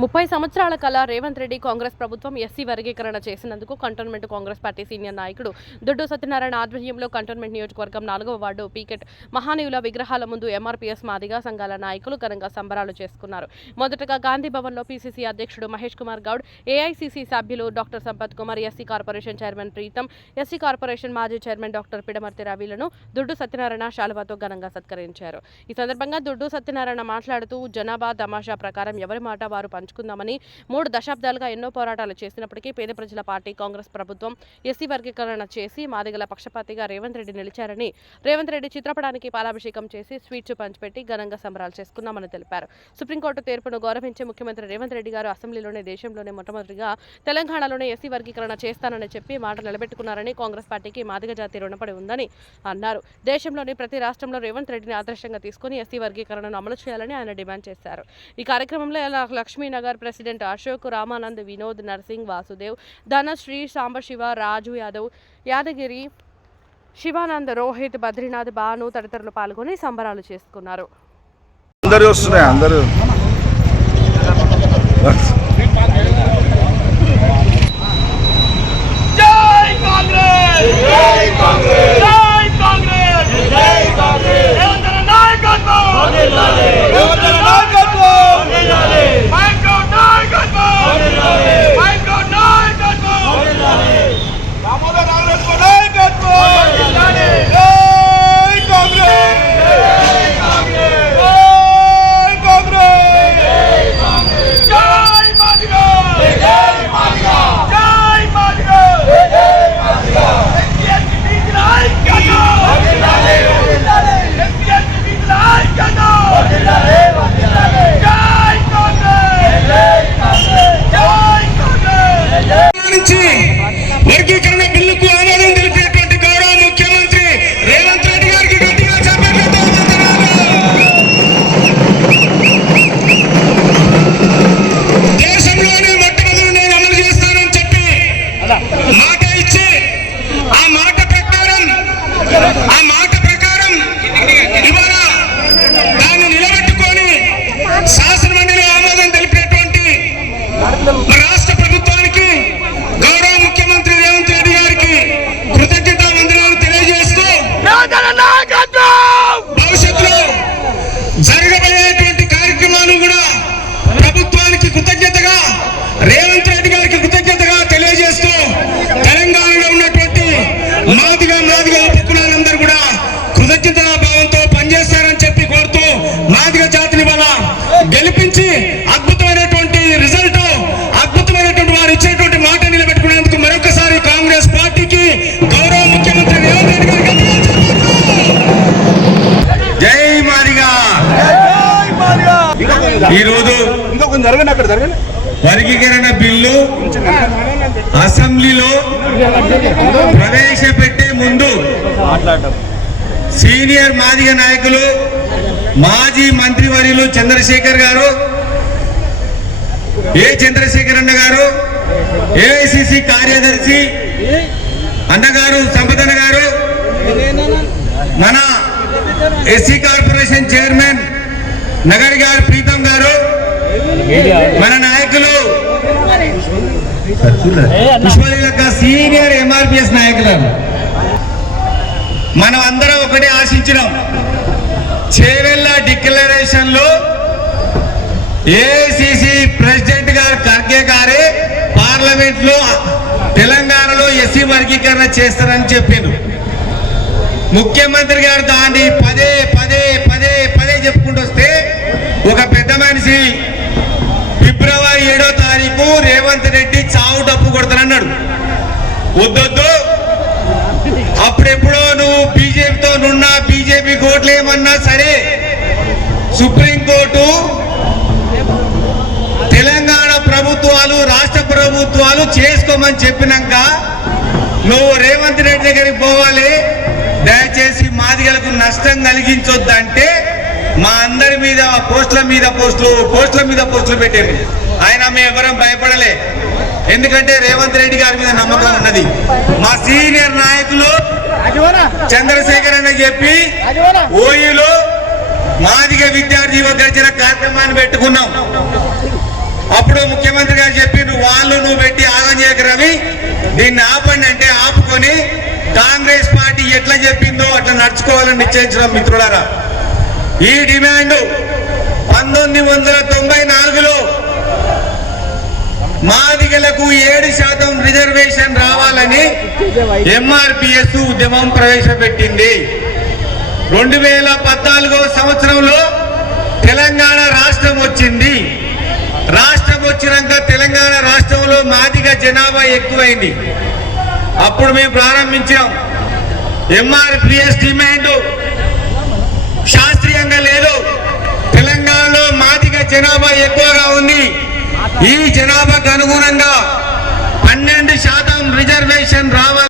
ముప్పై సంవత్సరాల కల రేవంత్ రెడ్డి కాంగ్రెస్ ప్రభుత్వం ఎస్సీ వర్గీకరణ చేసినందుకు కంటోన్మెంట్ కాంగ్రెస్ పార్టీ సీనియర్ నాయకుడు దుడ్డు సత్యనారాయణ ఆధ్వర్యంలో కంటోన్మెంట్ నియోజకవర్గం నాలుగవ వార్డు పీకెట్ మహానీయుల విగ్రహాల ముందు ఎంఆర్పీఎస్ మాదిగా సంఘాల నాయకులు ఘనంగా సంబరాలు చేసుకున్నారు. మొదటగా గాంధీ భవన్లో పీసీసీ అధ్యక్షుడు మహేష్ కుమార్ గౌడ్ ఏఐసీసీ సభ్యులు doctor Sampath Kumar SC corporation chairman Preetham SC corporation మాజీ చైర్మన్ డాక్టర్ పిడమర్తి రవిలను దుడ్డు సత్యనారాయణ శాలువాతో ఘనంగా సత్కరించారు. ఈ సందర్భంగా దుడ్డు సత్యనారాయణ మాట్లాడుతూ జనాభా తమాషా ప్రకారం ఎవరి మాట వారు పంచుకుందామని మూడు దశాబ్దాలుగా ఎన్నో పోరాటాలు చేసినప్పటికీ పేద ప్రజల పార్టీ కాంగ్రెస్ ప్రభుత్వం ఎస్సీ వర్గీకరణ చేసి మాదిగల పక్షపాతిగా రేవంత్ రెడ్డి నిలిచారని రేవంత్ రెడ్డి చిత్రపటానికి పాలాభిషేకం చేసి స్వీట్స్ పంచిపెట్టి ఘనంగా సంబరాలు చేసుకున్నామని తెలిపారు. సుప్రీంకోర్టు తీర్పును గౌరవించే ముఖ్యమంత్రి రేవంత్ రెడ్డి గారు అసెంబ్లీలోనే దేశంలోనే మొట్టమొదటిగా తెలంగాణలోనే ఎస్సీ వర్గీకరణ చేస్తానని చెప్పి మాట నిలబెట్టుకున్నారని కాంగ్రెస్ పార్టీకి మాదిగ జాతి రుణపడి ఉందని అన్నారు. దేశంలోని ప్రతి రాష్ట్రంలో రేవంత్ రెడ్డిని ఆదర్శంగా తీసుకుని ఎస్సీ వర్గీకరణను అమలు చేయాలని ఆయన డిమాండ్ చేశారు. ఈ కార్యక్రమంలో లక్ష్మీ నగర్ ప్రెసిడెంట్ అశోక్ రామానంద్ వినోద్ నర్సింగ్ వాసుదేవ్ ధనశ్రీ సాంబశివ రాజు యాదవ్ యాదగిరి శివానంద్ రోహిత్ బద్రీనాథ్ బాను తదితరులు పాల్గొని సంబరాలు చేసుకున్నారు. అందరూ వస్తున్నాయి అందరూ. ఈ రోజు ఇంకా కొంచెం జరగండి అక్కడ జరగండి. వర్గీకరణ బిల్లు అసెంబ్లీలో ప్రవేశపెట్టే ముందు సీనియర్ మాదిగ నాయకులు మాజీ మంత్రివర్యులు చంద్రశేఖర్ గారు ఏ చంద్రశేఖర్ అన్న గారు ఏఐసిసి కార్యదర్శి అన్నగారు సంపదన్న గారు మన ఎస్సీ కార్పొరేషన్ చైర్మన్ నగర్ గారు ప్రీతం మన నాయకులు. సీనియర్ ఎంఆర్పిఎస్ నాయకులు మనం అందరం ఒకటే ఆశించినాం. చేవెళ్ళ డిక్లరేషన్లో ఏఐసిసి ప్రెసిడెంట్ గారు ఖర్గే గారే పార్లమెంట్లో తెలంగాణలో ఎస్సీ వర్గీకరణ చేస్తారని చెప్పిండు. ముఖ్యమంత్రి గారు దాన్ని పదే పదే పదే పదే చెప్పుకుంటూ వస్తే ఒక పెద్ద మనిషి ఏడో తారీఖు రేవంత్ రెడ్డి చావు డప్పు కొడతానన్నాడు. వద్దొద్దు. అప్పుడెప్పుడో నువ్వు బీజేపీతో నున్నా బీజేపీ కోట్లు ఏమన్నా సరే సుప్రీంకోర్టు తెలంగాణ ప్రభుత్వాలు రాష్ట్ర ప్రభుత్వాలు చేసుకోమని చెప్పినాక నువ్వు రేవంత్ రెడ్డి దగ్గరికి పోవాలి. దయచేసి మాదిగలకు నష్టం కలిగించొద్దంటే మా అందరి మీద పోస్టుల మీద పోస్టులు పోస్టుల మీద పోస్టులు పెట్టారు. ఆయన మేము ఎవరం భయపడలే. ఎందుకంటే రేవంత్ రెడ్డి గారి మీద నమ్మకం ఉన్నది. మా సీనియర్ నాయకులు చంద్రశేఖర్ అన్న చెప్పి ఓయూలో మాదిగ విద్యార్థి గర్జన కార్యక్రమాన్ని పెట్టుకున్నాం. అప్పుడు ముఖ్యమంత్రి గారు చెప్పిండ్రు వాళ్ళు నువ్వు పెట్టి ఆగం చేయక రవి దీన్ని ఆపండి అంటే ఆపుకొని కాంగ్రెస్ పార్టీ ఎట్లా చెప్పిందో అట్లా నడుచుకోవాలని నిశ్చయించడం మిత్రులారా. ఈ డిమాండ్ పంతొమ్మిది వందల తొంభై నాలుగులో మాదిగలకు ఏడు శాతం రిజర్వేషన్ రావాలని ఎంఆర్పిఎస్ ఉద్యమం ప్రవేశపెట్టింది. రెండు వేల పద్నాలుగో సంవత్సరంలో తెలంగాణ రాష్ట్రం వచ్చింది. రాష్ట్రం వచ్చినాక తెలంగాణ రాష్ట్రంలో మాదిగ జనాభా ఎక్కువైంది. అప్పుడు మేము ప్రారంభించాం. ఎంఆర్పిఎస్ డిమాండ్ శాస్త్రి జనాభా ఎక్కువగా ఉంది. ఈ జనాభాకు అనుగుణంగా పన్నెండు శాతం రిజర్వేషన్ రావాలి.